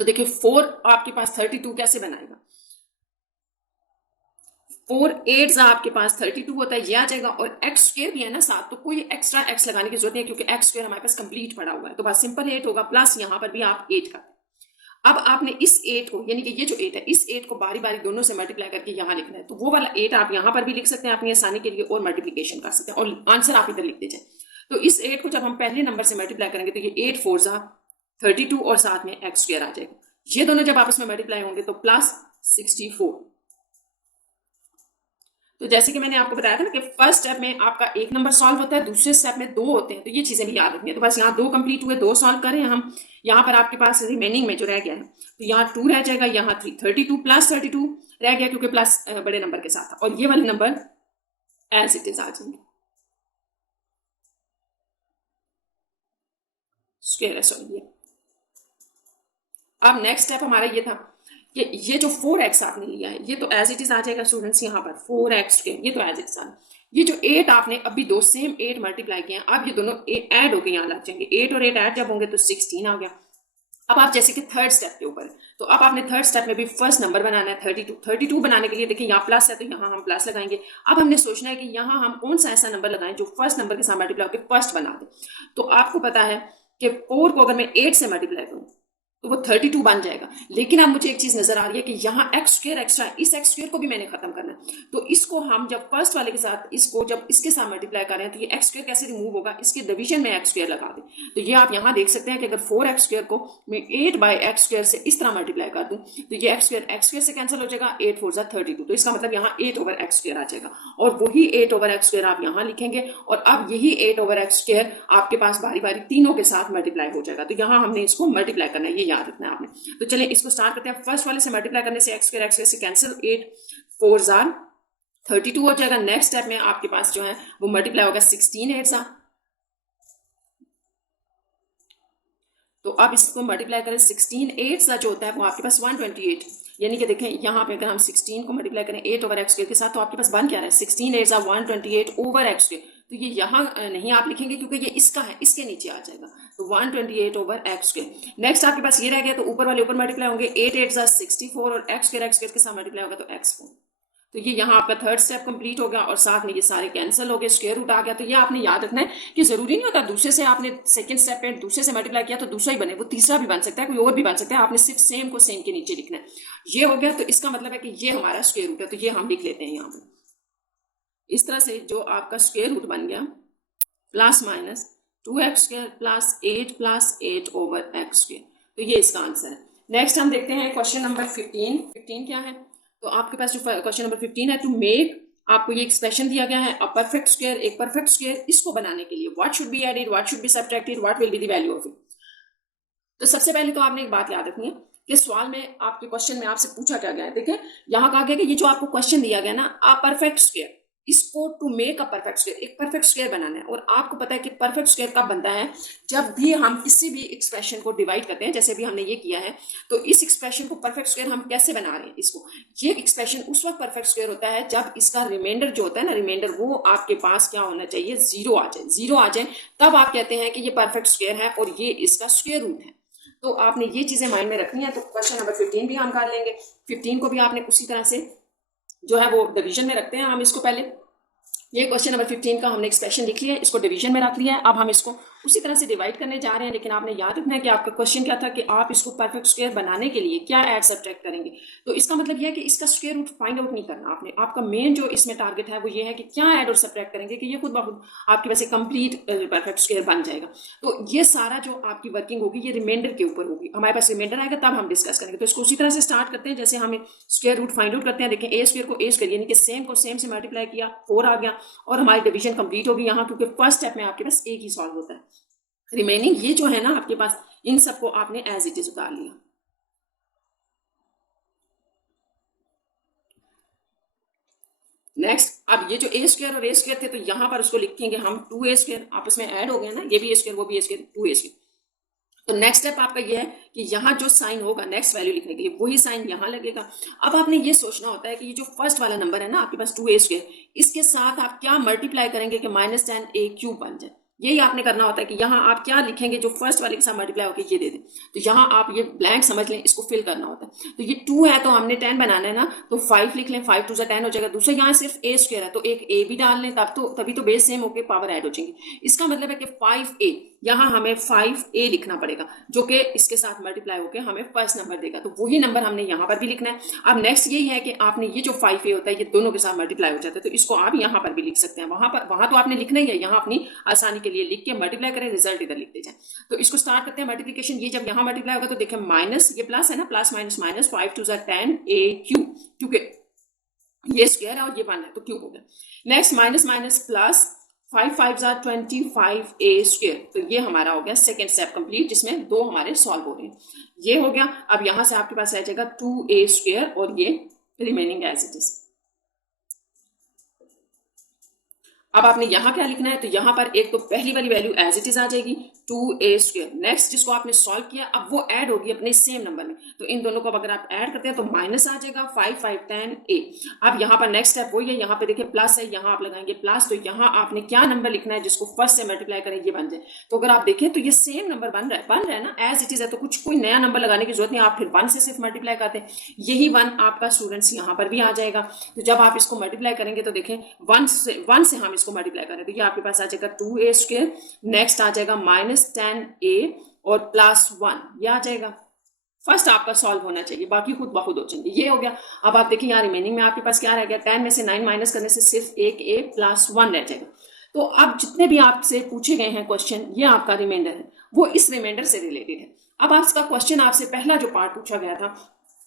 तो देखिए 4 आपके पास 32 कैसे बनाएगा, 4 8 आपके पास 32 होता है, ये आ जाएगा। और एक्स स्क्र भी है ना साथ, तो कोई एक्स्ट्रा एक्स लगाने की जरूरत नहीं है क्योंकि एक्स स्क्र हमारे पास कंप्लीट पड़ा हुआ है, तो बस सिंपल 8 होगा। प्लस यहाँ पर भी आप 8 करते हैं। अब आपने इस 8 को, यानी कि ये जो 8 है, इस 8 को बारी बारी दोनों से मल्टीप्लाई करके यहाँ लिखना है। तो वो वाला 8 आप यहाँ पर भी लिख सकते हैं अपनी आसानी के लिए, और मल्टीप्लीकेशन कर सकते हैं और आंसर आप इधर लिख दीजिए। तो इस 8 को जब हम पहले नंबर से मल्टीप्लाई करेंगे तो ये 8 4 32 और साथ में एक्स स्क्र आ जाएगा। ये दोनों जब आपस में मल्टीप्लाई होंगे तो प्लस 64। तो जैसे कि मैंने आपको बताया था ना कि फर्स्ट स्टेप में आपका एक नंबर सॉल्व होता है, दूसरे स्टेप में 2 होते हैं, तो ये चीजें भी याद रखनी है। तो बस यहाँ 2 कंप्लीट हुए, 2 सॉल्व करें हम। यहाँ पर आपके पास रिमेनिंग में जो रह गया है, तो यहाँ 2 रह जाएगा, यहाँ 3 32 प्लस 32 रह गया क्योंकि प्लस बड़े नंबर के साथ था, और ये वाले नंबर एज इट इज आ जाएंगे। स्क्वायर है, सॉरी। अब नेक्स्ट स्टेप हमारा ये था कि ये जो 4x आपने लिया है ये तो एज इट इज आ जाएगा स्टूडेंट्स। यहाँ पर 4x के ये तो एज इट इज आ, ये जो 8 आपने अभी दो सेम 8 मल्टीप्लाई किए हैं, अब ये दोनों ऐड होकर यहाँ लग जाएंगे। 8 और 8 ऐड जब होंगे तो 16 आ गया। अब आप जैसे कि थर्ड स्टेप के ऊपर, तो अब आपने थर्ड स्टेप में भी फर्स्ट नंबर बनाना है 32। 32 बनाने के लिए देखिए यहाँ प्लस है तो यहाँ हम प्लस लगाएंगे। अब हमने सोचना है कि यहाँ हम कौन सा ऐसा नंबर लगाएं जो फर्स्ट नंबर के साथ मल्टीप्लाई होकर फर्स्ट बना दे। तो आपको पता है कि 4 को अगर मैं 8 से मल्टीप्लाई करूँ तो वो 32 बन जाएगा। लेकिन अब मुझे एक चीज नजर आ रही है कि यहाँ एक्स स्क्र एक्स्ट्रा, इस एक्स स्क्र को भी मैंने खत्म करना है। तो इसको हम जब फर्स्ट वाले के साथ इसको जब इसके साथ मल्टीप्लाई कर रहे हैं तो ये एक्स स्क्र कैसे रिमूव होगा, इसके डिवीजन में एक्स स्क्र लगा दें। तो ये आप यहाँ देख सकते हैं कि अगर 4x स्क्र को मैं 8 बाई एक्स स्क्र से इस तरह मल्टीप्लाई कर दूं तो ये एक्स स्क्र से कैंसिल हो जाएगा, 8 4 32। तो इसका मतलब यहाँ 8 ओवर एक्स स्क्र आ जाएगा, और वही 8 ओवर एक्स स्क्र आप यहाँ लिखेंगे। और अब यही 8 ओवर एक्स स्क्र आपके पास बारी बारी तीनों के साथ मल्टीप्लाई हो जाएगा। तो यहाँ हमने इसको मल्टीप्लाई करना है, ये याद रखना है आपने। तो चलिए इसको स्टार्ट करते हैं। फर्स्ट वाले से मल्टीप्लाई करने से एक्स स्क्र से कैंसिल, 8 4 32 हो जाएगा। नेक्स्ट स्टेप में आपके पास जो है वो मल्टीप्लाई होगा 16 8 तो अब इसको मल्टीप्लाई करें 16 8 जो होता है वो आपके पास 128। यानी कि देखें यहाँ पे अगर हम 16 को मल्टीप्लाई करें 8 ओवर एक्स स्क्र के साथ तो आपके पास बन क्या रहा है, 16 8 128 ओवर एक्स स्क्र। तो ये यहाँ नहीं आप लिखेंगे क्योंकि ये इसका है, इसके नीचे आ जाएगा। तो 128 ओवर एक्स स्क्र। नेक्स्ट आपके पास ये रह गया, तो ऊपर वाले ऊपर मल्टीप्लाई होंगे 8 8 64 और एक्स स्क्र के साथ मल्टीप्लाई होगा तो x4। तो ये यहाँ आपका थर्ड स्टेप कंप्लीट हो गया और साथ में ये सारे कैंसिल हो गए, स्क्वायर रूट आ गया। तो ये आपने याद रखना है कि जरूरी नहीं होता दूसरे से आपने सेकंड स्टेप पे दूसरे से मल्टीप्लाई किया तो दूसरा ही बने, वो तीसरा भी बन सकता है, कोई और भी बन सकता है। आपने सिर्फ सेम को सेम के नीचे लिखना है। ये हो गया, तो इसका मतलब है कि ये हमारा स्क्वायर रूट है। तो ये हम लिख लेते हैं यहाँ पे इस तरह से, जो आपका स्क्वायर रूट बन गया plus minus 2x square plus 8 over x square. तो ये इसका आंसर है। नेक्स्ट हम देखते हैं क्वेश्चन नंबर 15 क्या है। तो आपके पास जो क्वेश्चन नंबर 15 है, टू मेक, आपको ये एक्सप्रेशन दिया गया है अ परफेक्ट स्क्वायर, एक परफेक्ट स्क्वायर, इसको बनाने के लिए what should be added, what should be subtracted, what will be the value of it. तो सबसे पहले तो आपने एक बात याद रखनी है कि सवाल में आपके क्वेश्चन में आपसे पूछा क्या गया है। देखिए यहाँ कहा गया कि ये जो आपको क्वेश्चन दिया गया ना अ परफेक्ट स्क्वायर, इसको to make a perfect square, एक परफेक्ट स्क्वायर बनाना है। और आपको पता है कि परफेक्ट स्क्वायर कब बनता है, जब भी हम किसी भी एक्सप्रेशन को डिवाइड करते हैं, जैसे भी हमने ये किया है। तो इस एक्सप्रेशन को परफेक्ट स्क्वायर हम कैसे बना रहे हैं, इसको, ये एक्सप्रेशन उस वक्त परफेक्ट स्क्वायर होता है जब इसका रिमाइंडर जो होता है ना, रिमाइंडर वो आपके पास क्या होना चाहिए, जीरो आ जाए। जीरो आ जाए तब आप कहते हैं कि ये परफेक्ट स्क्वायर है और ये इसका स्क्वायर रूट है। तो आपने ये चीजें माइंड में रखनी है। तो क्वेश्चन नंबर 15 भी हम कर लेंगे। 15 को भी आपने उसी तरह से जो है वो डिवीजन में रखते हैं हम इसको। पहले ये क्वेश्चन नंबर 15 का हमने एक्सप्रेशन लिख लिया है, इसको डिवीजन में रख लिया है। अब हम इसको उसी तरह से डिवाइड करने जा रहे हैं। लेकिन आपने याद रखना है कि आपका क्वेश्चन क्या था कि आप इसको परफेक्ट स्क्वायर बनाने के लिए क्या ऐड सब्ट्रैक्ट करेंगे। तो इसका मतलब यह है कि इसका स्क्वायर रूट फाइंड आउट नहीं करना आपने। आपका मेन जो इसमें टारगेट है वो ये है कि क्या ऐड और सब्ट्रैक्ट करेंगे कि ये खुद ब खुद आपके वैसे कंप्लीट परफेक्ट स्क्वायर बन जाएगा। तो ये सारा जो आपकी वर्किंग होगी ये रिमाइंडर के ऊपर होगी। हमारे पास रिमाइंडर आएगा तब हम डिस्कस करेंगे। तो इसको उसी तरह से स्टार्ट करते हैं जैसे हम स्क्वायर रूट फाइंड आउट करते हैं। देखें ए स्क्वायर को ए स्क्वायर यानी कि सेम को सेम से मल्टीप्लाई किया, 4 आ गया और हमारी डिवीजन कंप्लीट होगी यहाँ, क्योंकि फर्स्ट स्टेप में आपके पास एक ही सॉल्व होता है। रिमेनिंग ये जो है ना आपके पास, इन सबको आपने एज इट इज उतार लिया। नेक्स्ट, अब ये जो ए स्क्वायर और ए स्क्वायर थे तो यहां पर उसको लिखेंगे हम 2a स्क्वायर, आपस में ऐड हो गया ना, ये भी ए स्क्वायर वो भी ए स्क्वायर, 2a स्क्वायर। तो नेक्स्ट स्टेप आपका ये है कि यहाँ जो साइन होगा नेक्स्ट वैल्यू लिखने के लिए वही साइन यहाँ लगेगा। अब आपने ये सोचना होता है कि ये जो फर्स्ट वाला नंबर है ना आपके पास 2a², इसके साथ आप क्या मल्टीप्लाई करेंगे कि -10a³ बन जाए। यही आपने करना होता है कि यहाँ आप क्या लिखेंगे जो फर्स्ट वाले के साथ मल्टीप्लाई होकर ये दे दे। तो यहाँ आप ये ब्लैंक समझ लें, इसको फिल करना होता है। तो ये 2 है तो हमने 10 बनाना है ना, तो 5 लिख लें, 5 2 10 हो जाएगा। दूसरा यहाँ सिर्फ a² है तो एक a भी डाल लें, तभी तो बेस सेम होकर पावर ऐड हो जाएंगी। इसका मतलब है कि 5a, यहाँ हमें 5a लिखना पड़ेगा जो कि इसके साथ मल्टीप्लाई होकर हमें फर्स्ट नंबर देगा। तो वही नंबर हमने यहाँ पर भी लिखना है। अब नेक्स्ट यही है कि आपने ये जो 5a होता है ये दोनों के साथ मल्टीप्लाई हो जाता है, तो इसको आप यहाँ पर भी लिख सकते हैं। वहां तो आपने लिखना ही है, यहाँ अपनी आसानी के लिए लिख के मल्टीप्लाई करें, रिजल्ट इधर लिख दे जाए। तो इसको स्टार्ट करते हैं मल्टीप्लिकेशन। ये जब यहाँ मल्टीप्लाई होगा तो देखें माइनस, ये प्लस है ना, प्लस माइनस माइनस, 5 2 10a³, क्योंकि ये स्क्वायर है और ये 1 है तो क्यूब हो गया। Next minus minus plus, 5 5 25a²। तो ये हमारा हो गया सेकेंड स्टेप कंप्लीट, जिसमें 2 हमारे सॉल्व हो रहे हैं। ये हो गया। अब यहां से आपके पास आ जाएगा 2a² और ये रिमेनिंग एज इट इज। अब आपने यहाँ क्या लिखना है, तो यहाँ पर एक तो पहली वाली वैल्यू एज इट इज आ जाएगी 2a²। नेक्स्ट जिसको आपने सॉल्व किया अब वो ऐड होगी अपने सेम नंबर में, तो इन दोनों को अगर आप ऐड करते हैं तो माइनस आ जाएगा 5 5 10a। अब यहाँ पर नेक्स्ट स्टेप वही है, यहाँ पे देखिए प्लस है, यहाँ आप लगाएंगे प्लस, तो यहाँ आपने क्या नंबर लिखना है जिसको फर्स्ट से मल्टीप्लाई करें ये बन जाए। तो अगर आप देखें तो ये सेम नंबर बन रहा है ना, एज इट इज है, तो कुछ कोई नया नंबर लगाने की जरूरत नहीं, आप फिर 1 से सिर्फ मल्टीप्लाई करते हैं। यही 1 आपका स्टूडेंट्स यहाँ पर भी आ जाएगा। तो जब आप इसको मल्टीप्लाई करेंगे तो देखें 1 से हम इसको मल्टीप्लाई करें तो ये आपके पास आ जाएगा 2a², नेक्स्ट आ जाएगा -10a और +1, ये आ जाएगा। फर्स्ट आपका सॉल्व होना चाहिए, बाकी खुद ब खुद हो जाएंगे। ये हो गया। अब आप देखिए यहाँ रिमेनिंग में आपके पास क्या रह गया, 10 में से 9 माइनस करने से सिर्फ एक a +1 रह जाएगा। तो अब जितने भी आपसे पूछे गए हैं क्वेश्चन, ये आपका रिमाइंडर है, वो इस रिमाइंडर से रिलेटेड है। अब आपका क्वेश्चन आपसे पहला जो पार्ट पूछा गया था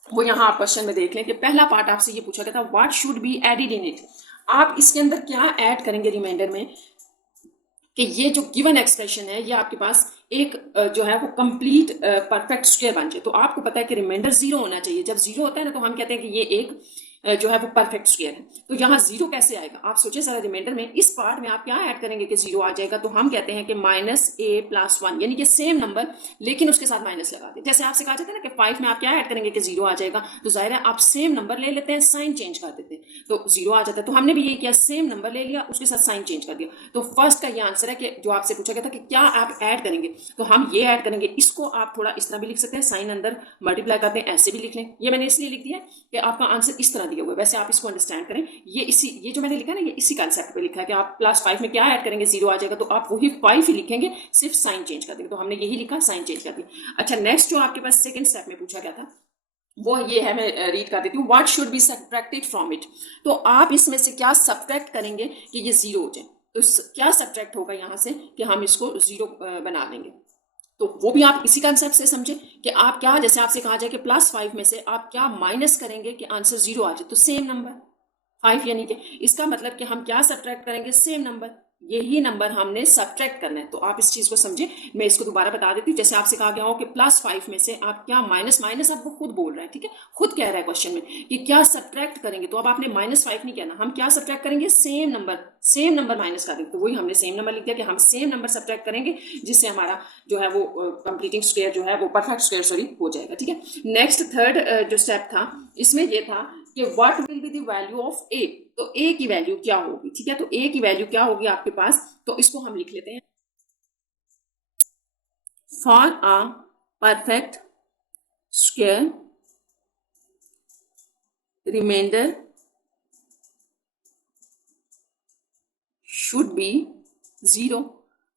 वो यहाँ आप क्वेश्चन में देख लें कि पहला पार्ट आपसे ये पूछा गया था, what should be added in it. आप इसके अंदर क्या ऐड करेंगे रिमाइंडर में कि ये जो गिवन एक्सप्रेशन है ये आपके पास एक जो है वो कंप्लीट परफेक्ट स्क्वायर बन जाए। तो आपको पता है कि रिमाइंडर 0 होना चाहिए। जब 0 होता है ना तो हम कहते हैं कि ये एक जो है वो परफेक्ट स्क्वायर है। तो यहाँ 0 कैसे आएगा, आप सोचिए सारा रिमाइंडर में इस पार्ट में आप क्या ऐड करेंगे कि 0 आ जाएगा। तो हम कहते हैं कि -a +1, यानी कि सेम नंबर लेकिन उसके साथ माइनस लगा दें। जैसे आपसे कहा जाता है ना कि 5 में आप क्या ऐड करेंगे कि 0 आ जाएगा, तो जाहिर है आप सेम नंबर ले लेते हैं, साइन चेंज कर देते हैं तो 0 आ जाता है। तो हमने भी यही किया, सेम नंबर ले लिया उसके साथ साइन चेंज कर दिया। तो फर्स्ट का ये आंसर है कि जो आपसे पूछा गया था कि क्या आप ऐड करेंगे, तो हम ये ऐड करेंगे। इसको आप थोड़ा इस तरह भी लिख सकते हैं, साइन अंदर मल्टीप्लाई करते हैं ऐसे भी लिख लें। ये मैंने इसलिए लिख दिया कि आपका आंसर इस तरह दिया हुआ है, वैसे आप इसको अंडरस्टैंड करें। ये जो मैंने लिखा ना ये इसी कॉन्सेप्ट पे लिखा है कि आप +5 में क्या ऐड करेंगे, 0 आ जाएगा, तो आप वही 5 ही लिखेंगे, सिर्फ साइन चेंज कर देंगे। तो हमने यही लिखा, साइन चेंज कर दिया। अच्छा, नेक्स्ट जो आपके पास सेकंड स्टेप में पूछा गया था वो ये है, मैं रीड कर देती हूँ। What should be subtracted from it. तो आप इसमें से क्या सब्ट्रैक्ट करेंगे कि ये 0 हो जाए। तो क्या सब्ट्रैक्ट होगा यहाँ से कि हम इसको 0 बना लेंगे। तो वो भी आप इसी कंसेप्ट से समझे कि आप क्या, जैसे आपसे कहा जाए कि +5 में से आप क्या माइनस करेंगे कि आंसर 0 आ जाए। तो सेम नंबर 5, यानी कि इसका मतलब कि हम क्या सब्ट्रैक्ट करेंगे, सेम नंबर, यही नंबर हमने सब्ट्रैक्ट करना है। तो आप इस चीज को समझे। मैं इसको दोबारा बता देती हूँ। जैसे आपसे कहा गया हो कि +5 में से आप क्या माइनस, अब वो खुद बोल रहा है, ठीक है, खुद कह रहा है क्वेश्चन में कि क्या सब्ट्रैक्ट करेंगे। तो अब आपने -5 नहीं कहना, हम क्या सब्ट्रैक्ट करेंगे, सेम नंबर माइनस करेंगे। तो वही हमने सेम नंबर लिख दिया कि हम सेम नंबर सब्ट्रैक्ट करेंगे, जिससे हमारा जो है वो कंप्लीटिंग स्क्वायर जो है वो परफेक्ट स्क्वायर हो जाएगा, ठीक है। नेक्स्ट थर्ड जो स्टेप था इसमें ये था कि what will be the value of a। तो a की वैल्यू क्या होगी, ठीक है। तो a की वैल्यू क्या होगी आपके पास, तो इसको हम लिख लेते हैं, for a perfect square reminder should be 0,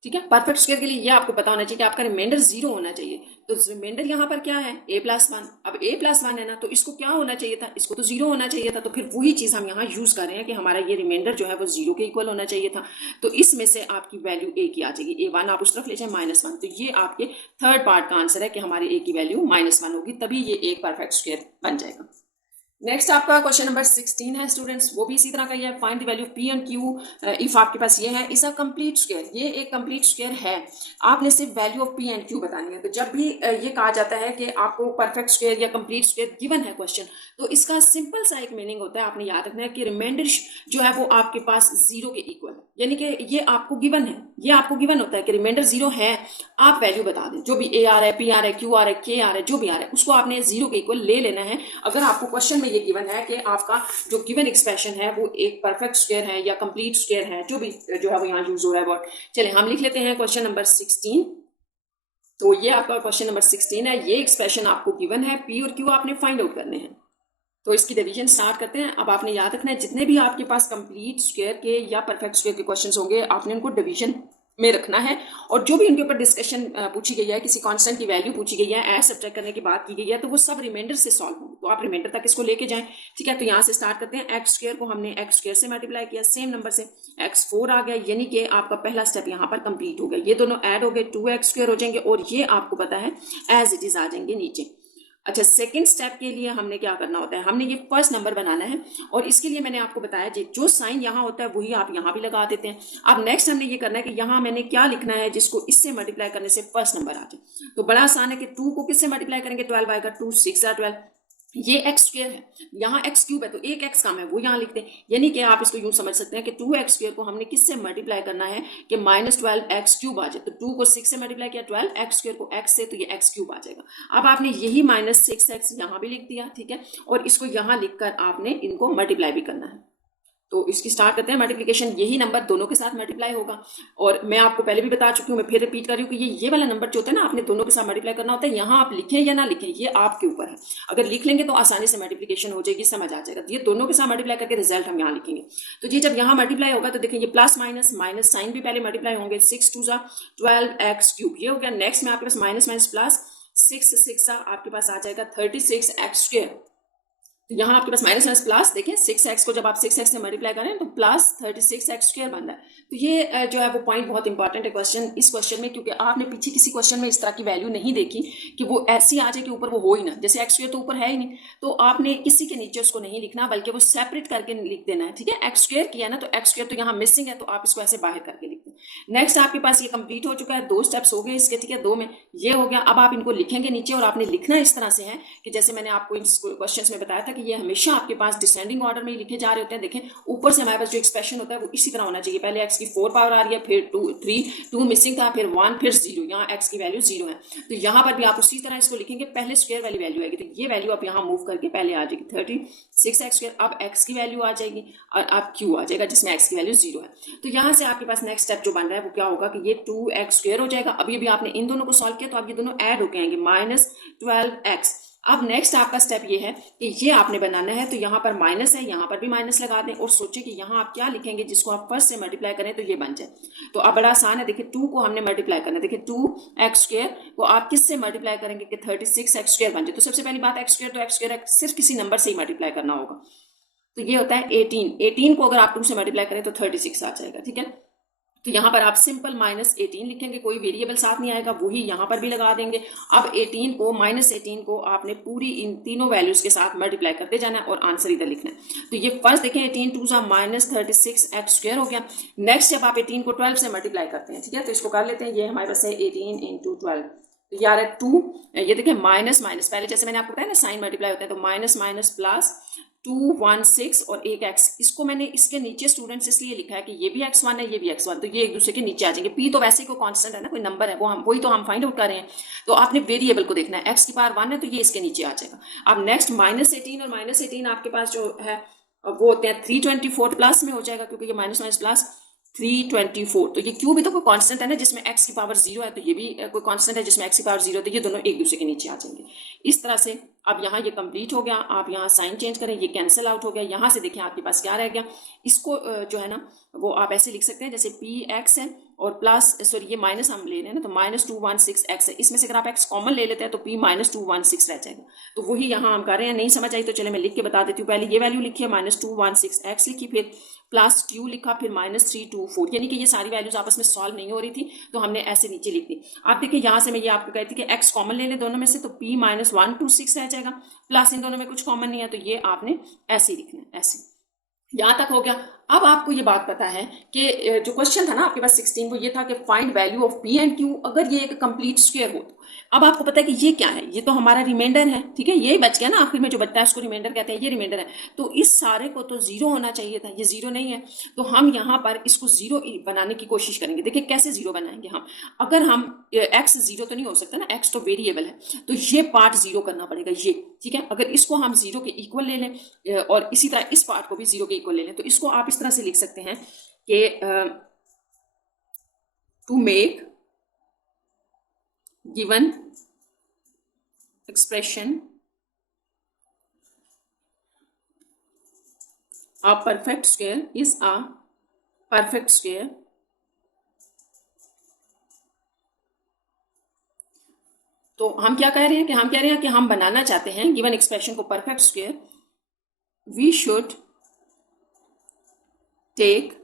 ठीक है। परफेक्ट स्क्वायर के लिए ये आपको पता होना चाहिए कि आपका रिमाइंडर 0 होना चाहिए। तो रिमाइंडर यहाँ पर क्या है, a +1। अब a +1 है ना, तो इसको क्या होना चाहिए था, इसको तो 0 होना चाहिए था। तो फिर वही चीज़ हम यहाँ यूज़ कर रहे हैं कि हमारा ये रिमाइंडर जो है वो 0 के इक्वल होना चाहिए था। तो इसमें से आपकी वैल्यू a की आ जाएगी, a1 आप उस तरफ ले जाए -1। तो ये आपके थर्ड पार्ट का आंसर है कि हमारे a की वैल्यू -1 होगी, तभी ये एक परफेक्ट स्क्वायर बन जाएगा। नेक्स्ट आपका क्वेश्चन नंबर 16 है स्टूडेंट्स, वो भी इसी तरह का ही है। Find the value of P and Q if आपके पास ये है, इज अ कंप्लीट स्क्वायर, ये एक कंप्लीट स्क्वायर है। आपने सिर्फ value of P and Q बतानी है। तो जब भी ये कहा जाता है कि आपको परफेक्ट स्क्वायर या कंप्लीट स्क्वायर गिवन है क्वेश्चन, तो इसका सिंपल सा एक मीनिंग होता है, आपने याद रखना है कि रिमाइंडर जो है वो आपके पास जीरो के इक्वल है, यानी कि ये आपको गिवन है, ये आपको गिवन होता है कि रिमाइंडर जीरो है। आप वैल्यू बता दें, जो भी ए आ रहा है, पी आ रहा है, क्यू आ रहा है, के आ रहा है, जो भी आ रहा है, उसको आपने जीरो के इक्वल ले लेना है। अगर आपको क्वेश्चन में ये गिवन है कि आपका जो गिवन एक्सप्रेशन है वो एक परफेक्ट स्क्वायर है या कंप्लीट स्क्वायर है, जो भी जो है वो यहाँ यूज हो रहा है वर्ड। चलिए हम लिख लेते हैं क्वेश्चन नंबर 16। तो ये आपका क्वेश्चन नंबर 16 है, ये एक्सप्रेशन आपको गिवन है, पी और क्यू आपने फाइंड आउट करने हैं। तो इसकी डिवीजन स्टार्ट करते हैं। अब आपने याद रखना है जितने भी आपके पास कंप्लीट स्क्वायर के या परफेक्ट स्क्वायर के क्वेश्चंस होंगे, आपने उनको डिवीजन में रखना है। और जो भी उनके ऊपर डिस्कशन पूछी गई है, किसी कांस्टेंट की वैल्यू पूछी गई है, ऐड सब्ट्रैक्ट करने की बात की गई है, तो वो सब रिमाइंडर से सॉल्व होंगे। तो आप रिमाइंडर तक इसको लेके जाएं, ठीक है। तो यहाँ से स्टार्ट करते हैं। एक्स स्क्वायर को हमने एक्स स्क्वायर से मल्टीप्लाई किया, सेम नंबर से x4 आ गया, यानी कि आपका पहला स्टेप यहाँ पर कंप्लीट हो गया। ये दोनों ऐड हो गए, 2x स्क्वायर हो जाएंगे और ये आपको पता है एज इट इज आ जाएंगे नीचे। अच्छा, सेकंड स्टेप के लिए हमने क्या करना होता है, हमने ये फर्स्ट नंबर बनाना है और इसके लिए मैंने आपको बताया जो साइन यहाँ होता है वही आप यहाँ भी लगा देते हैं। अब नेक्स्ट हमने ये करना है कि यहाँ मैंने क्या लिखना है जिसको इससे मल्टीप्लाई करने से फर्स्ट नंबर आ जाए। तो बड़ा आसान है कि 2 को किससे मल्टीप्लाई करेंगे, 12 आएगा, 2 6 12। ये एक्स स्क्वायर है, यहाँ एक्स क्यूब है, तो एक एक्स कम है, वो यहाँ लिखते हैं। यानी कि आप इसको यूं समझ सकते हैं कि 2x स्क्वायर को हमने किससे मल्टीप्लाई करना है कि -12x क्यूब आ जाए। तो 2 को 6 से मल्टीप्लाई किया, 12x स्क्वायर को x से, तो ये x क्यूब आ जाएगा। अब आपने यही -6x यहाँ भी लिख दिया, ठीक है। और इसको यहाँ लिखकर आपने इनको मल्टीप्लाई भी करना है। तो इसकी स्टार्ट करते हैं मल्टीप्लिकेशन। यही नंबर दोनों के साथ मल्टीप्लाई होगा। और मैं आपको पहले भी बता चुकी हूँ, मैं फिर रिपीट कर रही हूँ कि ये वाला नंबर जो होता है ना, आपने दोनों के साथ मल्टीप्लाई करना होता है। यहाँ आप लिखें या ना लिखें, ये आपके ऊपर है। अगर लिख लेंगे तो आसानी से मल्टीप्लिकेशन हो जाएगी, समझ आ जाएगा। ये दोनों के साथ मल्टीप्लाई करके रिजल्ट हम यहाँ लिखेंगे। तो ये जब यहाँ मल्टीप्लाई होगा तो देखिए, ये प्लस माइनस माइनस साइन भी पहले मल्टीप्लाई होंगे। 6 2 12x क्यूब, ये हो गया। नेक्स्ट में आपके पास माइनस माइनस प्लस 6 6 आपके पास आ जाएगा 36x स्क्वायर। तो यहाँ आपके पास माइनस माइनस प्लस, देखिए 6x को जब आप 6x से मल्टीप्लाई करें तो प्लस 36x स्क्वायर बन रहा है। तो ये जो है वो पॉइंट बहुत इंपॉर्टेंट है क्वेश्चन, इस क्वेश्चन में, क्योंकि आपने पीछे किसी क्वेश्चन में इस तरह की वैल्यू नहीं देखी कि वो ऐसी आ जाए कि ऊपर वो हो ही ना। जैसे एक्स स्क्वायर तो ऊपर है ही नहीं, तो आपने किसी के नीचे उसको नहीं लिखना, बल्कि वो सेपरेट करके लिख देना है, ठीक है। एक्स स्क्वायर किया ना, तो एक्स स्क्वायर तो यहाँ मिसिंग है, तो आप इसको ऐसे बाहर करके लिख दें। नेक्स्ट आपके पास ये कंप्लीट हो चुका है, 2 स्टेप्स हो गए इसके, ठीक है। 2 में ये हो गया। अब आप इनको लिखेंगे नीचे, और आपने लिखना इस तरह से है कि जैसे मैंने आपको इन क्वेश्चन में बताया था कि ये हमेशा आपके पास डिसेंडिंग ऑर्डर में लिखे जा रहे होते हैं। देखें ऊपर से हमारे पास जो एक्सप्रेशन होता है वो इसी तरह होना चाहिए। पहले x की 4 पावर आ रही है, फिर 2 3 2 मिसिंग था, फिर 1, फिर 0। यहाँ x की वैल्यू 0 है, तो यहाँ पर भी आप उसी तरह इसको लिखेंगे। पहले स्क्वायर वाली वैल्यू आएगी, तो ये वैल्यू आप यहाँ मूव करके पहले आ जाएगी 36x स्क्वायर। अब x की वैल्यू आ जाएगी और अब q आ जाएगा जिसमें x की वैल्यू 0 है। तो यहाँ से आपके पास नेक्स्ट स्टेप जो बन रहा है वो क्या होगा कि ये 2x स्क्वायर हो जाएगा। अभी अभी आपने इन दोनों को सॉल्व किया, तो अब ये दोनों ऐड होके आएंगे -12x। अब नेक्स्ट आपका स्टेप ये है कि ये आपने बनाना है, तो यहाँ पर माइनस है, यहाँ पर भी माइनस लगा दें और सोचें कि यहाँ आप क्या लिखेंगे जिसको आप फर्स्ट से मल्टीप्लाई करें तो ये बन जाए। तो अब बड़ा आसान है, देखिए 2 को हमने मल्टीप्लाई करना है। देखिए 2x स्क्वायर को आप किससे मल्टीप्लाई करेंगे कि 36x स्क्वायर बन जाए। तो सबसे पहली बात, x स्क्वायर तो x स्क्वायर सिर्फ किसी नंबर से ही मल्टीप्लाई करना होगा। तो ये होता है 18 को अगर आप 2 से मल्टीप्लाई करें तो 36 आ जाएगा, ठीक है। तो यहाँ पर आप सिंपल -18 लिखेंगे, कोई वेरिएबल साथ नहीं आएगा, वही यहाँ पर भी लगा देंगे। अब 18 को आपने पूरी इन तीनों वैल्यूज के साथ मल्टीप्लाई करते जाना है और आंसर इधर लिखना है। तो ये फर्स्ट देखें, 18 2 -36x स्क्वायर हो गया। नेक्स्ट जब आप 18 को 12 से मल्टीप्लाई करते हैं, ठीक है, तो इसको कर लेते हैं। ये हमारे पास है 18 × 12, तो यार है 2। ये देखें माइनस माइनस, पहले जैसे मैंने आपको बताया ना साइन मल्टीप्लाई होता है, तो माइनस माइनस प्लस 2 1 6 और एक x। इसको मैंने इसके नीचे स्टूडेंट्स इसलिए लिखा है कि ये भी x1 है, ये भी x1, तो ये एक दूसरे के नीचे आ जाएंगे। p तो वैसे ही कोई कांस्टेंट है ना, कोई नंबर है, वो हम वही तो हम फाइंड आउट कर रहे हैं। तो आपने वेरिएबल को देखना है, x की पावर 1 है तो ये इसके नीचे आ जाएगा। अब नेक्स्ट -18 और -18 आपके पास जो है वो होते हैं 324 प्लस में हो जाएगा, क्योंकि ये माइनस माइनस प्लस 324। तो ये क्यों भी तो कोई कांस्टेंट है ना जिसमें x की पावर 0 है, तो ये भी कोई कांस्टेंट है जिसमें x की पावर 0 है, तो ये दोनों एक दूसरे के नीचे आ जाएंगे इस तरह से। अब यहाँ ये कंप्लीट हो गया, आप यहाँ साइन चेंज करें, ये कैंसिल आउट हो गया। यहाँ से देखिए आपके पास क्या रह गया, इसको जो है ना वो आप ऐसे लिख सकते हैं जैसे px है और प्लस सॉरी ये माइनस हम ले रहे हैं ना, तो -216x है, इसमें से अगर आप x कॉमन ले लेते हैं तो p -216 रह जाएगा। तो वही यहाँ हम कर रहे हैं। नहीं समझ आई तो चले मैं लिख के बता देती हूँ। पहले ये वैल्यू लिखी है -216x लिखी, फिर प्लस q लिखा, फिर -324, यानी कि ये सारी वैल्यूज आपस में सॉल्व नहीं हो रही थी तो हमने ऐसे नीचे लिख दी। आप देखिए यहाँ से मैं ये आपको कहती कि x कॉमन ले लें दोनों में से, तो p -126 रह जाएगा, प्लस इन दोनों में कुछ कॉमन नहीं है तो ये आपने ऐसे ही लिखना है, ऐसे। यहाँ तक हो गया। अब आपको ये बात पता है कि जो क्वेश्चन था ना आपके पास 16, वो ये था कि find value of P and Q अगर ये एक कंप्लीट स्क्वायर हो। अब आपको पता है कि ये क्या है, ये तो हमारा रिमाइंडर है, ठीक है, ये बच गया ना आखिर में, जो बचता है उसको रिमाइंडर कहते हैं, ये रिमाइंडर है। तो इस सारे को तो जीरो होना चाहिए था, ये जीरो नहीं है, तो हम यहाँ पर इसको जीरो बनाने की कोशिश करेंगे। देखिए कैसे जीरो बनाएंगे हम, अगर हम एक्स जीरो तो नहीं हो सकता ना, एक्स तो वेरिएबल है, तो ये पार्ट जीरो करना पड़ेगा ये, ठीक है। अगर इसको हम जीरो के इक्वल ले लें और इसी तरह इस पार्ट को भी जीरो के इक्वल ले लें, तो इसको आप इस तरह से लिख सकते हैं कि to make given expression a perfect square is a perfect square तो हम क्या कह रहे हैं कि हम बनाना चाहते हैं गिवन एक्सप्रेशन को perfect square, we should take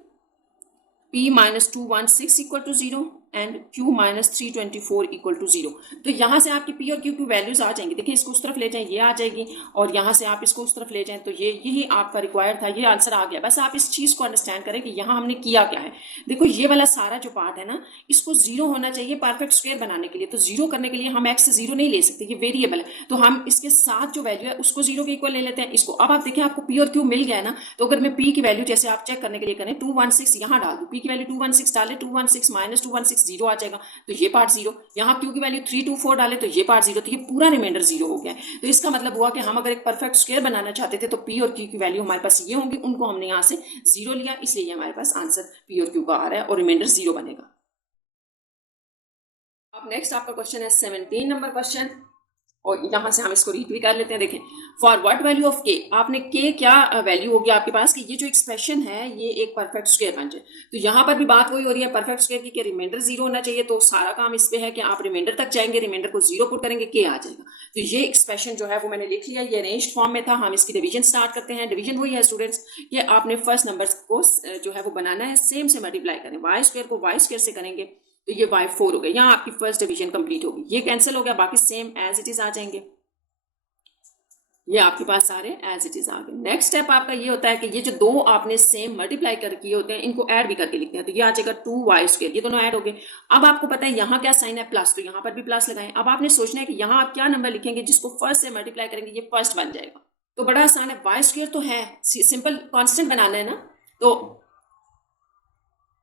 p -216 equal to 0 and q -324 equal to 0। तो यहाँ से आपकी p और q की वैल्यूज आ जाएंगी। देखिए इसको उस तरफ ले जाएं, ये आ जाएगी, और यहाँ से आप इसको उस तरफ ले जाएं, तो ये यही आपका रिक्वायर्ड था, ये आंसर आ गया। बस आप इस चीज़ को अंडरस्टैंड करें कि यहाँ हमने किया क्या है। देखो ये वाला सारा जो पार्ट है ना, इसको जीरो होना चाहिए परफेक्ट स्क्वायर बनाने के लिए। तो जीरो करने के लिए हम एक्स जीरो नहीं ले सकते, ये वेरिएबल है, तो हम इसके साथ जो वैल्यू है उसको जीरो के इक्वल ले लेते हैं इसको। अब आप देखिए आपको p और q मिल गया है ना, तो अगर मैं p की वैल्यू जैसे आप चेक करने के लिए करें 216 यहाँ डाल दूँ, p की वैल्यू 216 डाले, 216 -216 जीरो आ जाएगा, तो ये पार्ट जीरो। यहाँ q की वैल्यू 324 डाले तो ये पार्ट जीरो, तो ये पूरा रिमाइंडर जीरो हो गया है। तो इसका मतलब हुआ कि हम अगर एक परफेक्ट स्क्वायर बनाना चाहते थे तो p और q की वैल्यू हमारे पास ये होंगी, उनको हमने यहाँ से जीरो लिया, इसलिए हमारे पास आंसर p और q का आ रहा है और रिमाइंडर जीरो बनेगा। अब नेक्स्ट आपका क्वेश्चन है 17 नंबर क्वेश्चन, और यहाँ से हम इसको रीड भी कर लेते हैं। देखें, फॉर व्हाट वैल्यू ऑफ के, आपने के क्या वैल्यू होगी आपके पास कि ये जो एक्सप्रेशन है ये एक परफेक्ट स्क्वायर बन जाए। तो यहाँ पर भी बात वही हो रही है परफेक्ट स्क्वायर की कि रिमाइंडर जीरो होना चाहिए। तो सारा काम इस पे है कि आप रिमाइंडर तक जाएंगे, रिमाइंडर को जीरो पुट करेंगे, के आ जाएगा। तो ये एक्सप्रेशन जो है वो मैंने लिख लिया, ये अरेंज्ड फॉर्म में था। हम इसकी डिवीजन स्टार्ट करते हैं। डिवीजन वही है स्टूडेंट्स कि आपने फर्स्ट नंबर को जो है वो बनाना है, सेम से मल्टीप्लाई करें, वाई स्क्वायर को वाई स्क्वायर से करेंगे तो ये y4 हो गया। यहाँ आपकी फर्स्ट डिवीजन कंप्लीट होगी, ये कैंसिल हो गया, बाकी सेम एज इट इज आ जाएंगे, ये आपके पास सारे एज इट इज आ गए। नेक्स्ट स्टेप आपका ये होता है कि ये जो दो आपने सेम मल्टीप्लाई कर किए होते हैं इनको ऐड भी करके लिखते हैं। तो ये आ जाएगा 2y², ये दोनों ऐड हो गए। अब आपको पता है यहाँ क्या साइन है, प्लस, तो यहाँ पर भी प्लस लगाएं। अब आपने सोचना है कि यहाँ आप क्या नंबर लिखेंगे जिसको फर्स्ट से मल्टीप्लाई करेंगे ये फर्स्ट बन जाएगा। तो बड़ा आसान है, y² तो है, सिंपल कॉन्स्टेंट बनाना है ना, तो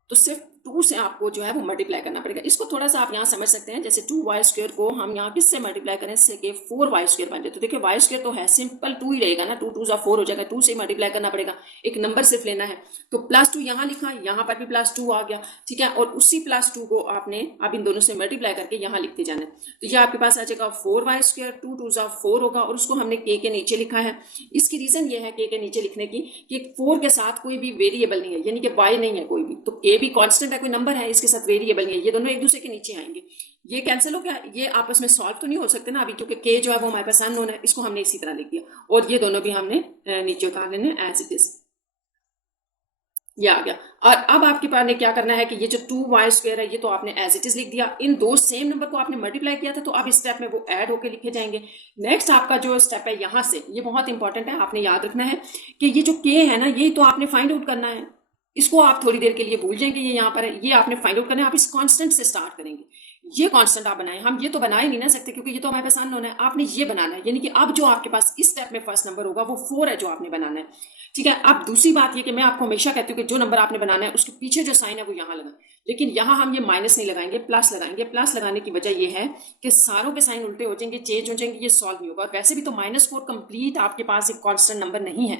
सिर्फ 2 से आपको जो है वो मल्टीप्लाई करना पड़ेगा। इसको थोड़ा सा आप यहाँ समझ सकते हैं, जैसे 2y² को हम यहाँ किससे मल्टीप्लाई करें, इससे कि 4y² बन जाए। तो देखिए y² तो है, सिंपल 2 ही रहेगा ना, 2 2 जा 4 हो जाएगा, 2 से मल्टीप्लाई करना पड़ेगा, एक नंबर सिर्फ लेना है। तो +2 यहाँ लिखा, यहाँ पर भी +2 आ गया, ठीक है, और उसी +2 को आपने अब इन दोनों से मल्टीप्लाई करके यहाँ लिखते जाना है। तो ये आपके पास आ जाएगा 4y², 2 2 जा 4 होगा, और उसको हमने k के नीचे लिखा है। इसकी रीजन ये है k के नीचे लिखने की कि 4 के साथ कोई भी वेरिएबल नहीं है, यानी कि y नहीं है कोई भी, तो k भी कॉन्स्टेंट है, कोई नंबर है, इसके साथ वेरिएबल नहीं है, ये दोनों एक दूसरे के नीचे आएंगे। ये कैंसिल हो गया, ये आपस में सॉल्व तो नहीं हो सकते ना अभी, क्योंकि k जो है वो हमारे पास अननोन है, इसको हमने इसी तरह लिख दिया, और ये दोनों भी हमने नीचे उतार लेने एज इट इज, ये आ गया। और अब आपके पास ने क्या करना है कि ये जो 2y² है ये तो आपने एज इट इज लिख दिया, इन दो सेम नंबर को आपने मल्टीप्लाई किया था, तो अब इस स्टेप में वो ऐड होकर लिखे जाएंगे। नेक्स्ट आपका जो स्टेप है यहाँ से, ये बहुत इंपॉर्टेंट है, आपने याद रखना है कि ये जो k है ना, ये तो आपने फाइंड आउट करना है, इसको आप थोड़ी देर के लिए भूल जाएंगे, ये यहाँ पर है, ये आपने फाइंड आउट करना है। आप इस कांस्टेंट से स्टार्ट करेंगे, ये कांस्टेंट आप बनाएं, हम ये तो बना ही नहीं ना सकते क्योंकि ये तो हमारे पास अननोन है, आपने ये बनाना है, यानी कि अब जो आपके पास इस स्टेप में फर्स्ट नंबर होगा वो 4 है जो आपने बनाना है, ठीक है। अब दूसरी बात ये कि मैं आपको हमेशा कहती हूँ कि जो नंबर आपने बनाना है उसके पीछे जो साइन है वो यहाँ लगाएं, लेकिन यहाँ हम ये माइनस नहीं लगाएंगे, प्लस लगाएंगे। प्लस लगाने की वजह ये है कि सारों के साइन उल्टे हो जाएंगे, चेंज हो जाएंगे, ये सॉल्व नहीं होगा। वैसे भी तो -4 कंप्लीट आपके पास एक कांस्टेंट नंबर नहीं है,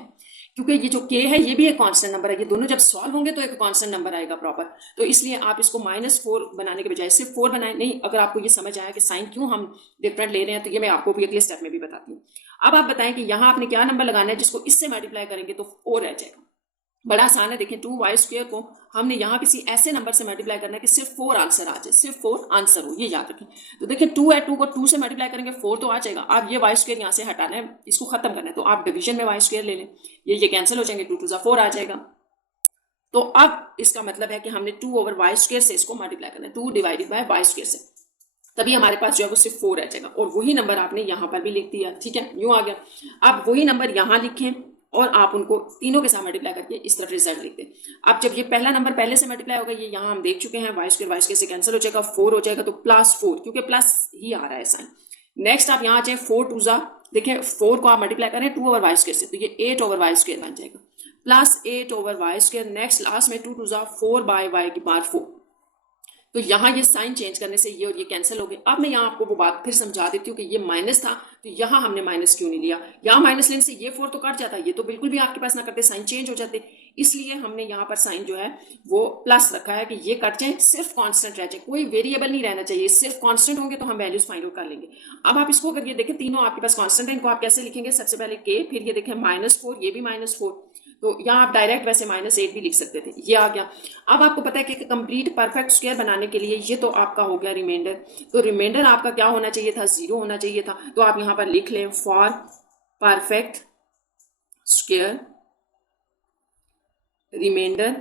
क्योंकि ये जो k है ये भी एक कांस्टेंट नंबर है, ये दोनों जब सॉल्व होंगे तो एक कांस्टेंट नंबर आएगा प्रॉपर। तो इसलिए आप इसको -4 बनाने के बजाय सिर्फ 4 बनाए। नहीं, अगर आपको ये समझ आया कि साइन क्यों हम डिफरेंट ले रहे हैं तो ये मैं आपको भी अगले स्टेप में भी बताती हूँ। अब आप बताएं कि यहाँ आपने क्या नंबर लगाना है जिसको इससे मल्टीप्लाई करेंगे तो 4 रह जाएगा। बड़ा आसान है। देखें 2y² को हमने यहाँ किसी ऐसे नंबर से मल्टीप्लाई करना है कि सिर्फ 4 आंसर आ जाए, सिर्फ 4 आंसर हो, ये याद रखें। तो देखिए 2 है, 2 को 2 से मल्टीप्लाई करेंगे 4 तो आ जाएगा। आप ये y² यहाँ से हटाना है, इसको खत्म करना है, तो आप डिवीजन में y² ले लें, ये कैंसिल हो जाएंगे, 2 2 4 आ जाएगा। तो अब इसका मतलब है कि हमने 2/y² से इसको मल्टीप्लाई करना है, 2 डिवाइडेड बाय y² से, तभी हमारे पास जो है वो सिर्फ 4 रह जाएगा। और वही नंबर आपने यहाँ पर भी लिख दिया, ठीक है, यूँ आ गया। आप वही नंबर यहाँ लिखें और आप उनको तीनों के साथ मल्टीप्लाई करके इस तरफ रिजल्ट लिख दें। अब जब ये पहला नंबर पहले से मल्टीप्लाई होगा, ये यहाँ हम देख चुके हैं, y² से कैंसिल हो जाएगा, 4 हो जाएगा, तो +4, क्योंकि प्लस ही आ रहा है साइन। नेक्स्ट आप यहाँ आ जाए, 4 2 जा, देखिए 4 को आप मल्टीप्लाई करें 2/y² से, तो ये 8/y² बन जाएगा, +8/y²। नेक्स्ट लास्ट में 2 2 जा 4/y⁴। तो यहाँ ये साइन चेंज करने से ये और ये कैंसिल हो गए। अब मैं यहाँ आपको वो बात फिर समझा देती हूँ कि ये माइनस था, तो यहाँ हमने माइनस क्यों नहीं लिया। यहाँ माइनस लेने से ये 4 तो कट जाता है, ये तो बिल्कुल भी आपके पास ना करते, साइन चेंज हो जाते, इसलिए हमने यहाँ पर साइन जो है वो प्लस रखा है कि ये कट जाए, सिर्फ कांस्टेंट रह जाए, कोई वेरिएबल नहीं रहना चाहिए, सिर्फ कांस्टेंट होंगे तो हम वैल्यूज फाइंड आउट कर लेंगे। अब आप इसको अगर ये देखें, तीनों आपके पास कांस्टेंट है, इनको आप कैसे लिखेंगे, सबसे पहले k, फिर ये देखें -4, ये भी -4, तो यहाँ आप डायरेक्ट वैसे -8 भी लिख सकते थे, ये आ गया। अब आपको पता है कि कंप्लीट परफेक्ट स्क्वायर बनाने के लिए ये तो आपका हो गया रिमाइंडर, तो रिमाइंडर आपका क्या होना चाहिए था, 0 होना चाहिए था। तो आप यहाँ पर लिख लें, for perfect square reminder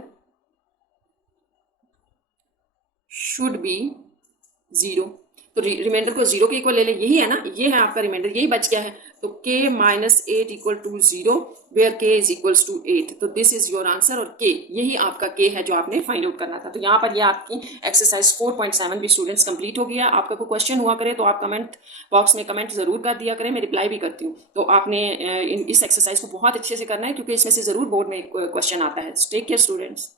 should be 0। तो रिमाइंडर को 0 के इक्वल ले लें, यही है ना, ये है आपका रिमाइंडर, यही बच गया है। तो k - 8 = 0 वेयर k = 8, तो दिस इज योर आंसर। और k यही आपका k है जो आपने फाइंड आउट करना था। तो यहाँ पर ये आपकी एक्सरसाइज 4.7 भी स्टूडेंट्स कंप्लीट हो गया। आपका कोई क्वेश्चन हुआ करे तो आप कमेंट बॉक्स में कमेंट जरूर कर दिया करें, मैं रिप्लाई भी करती हूँ। तो आपने इस एक्सरसाइज को बहुत अच्छे से करना है, क्योंकि इसमें से जरूर बोर्ड में क्वेश्चन आता है। Take care students.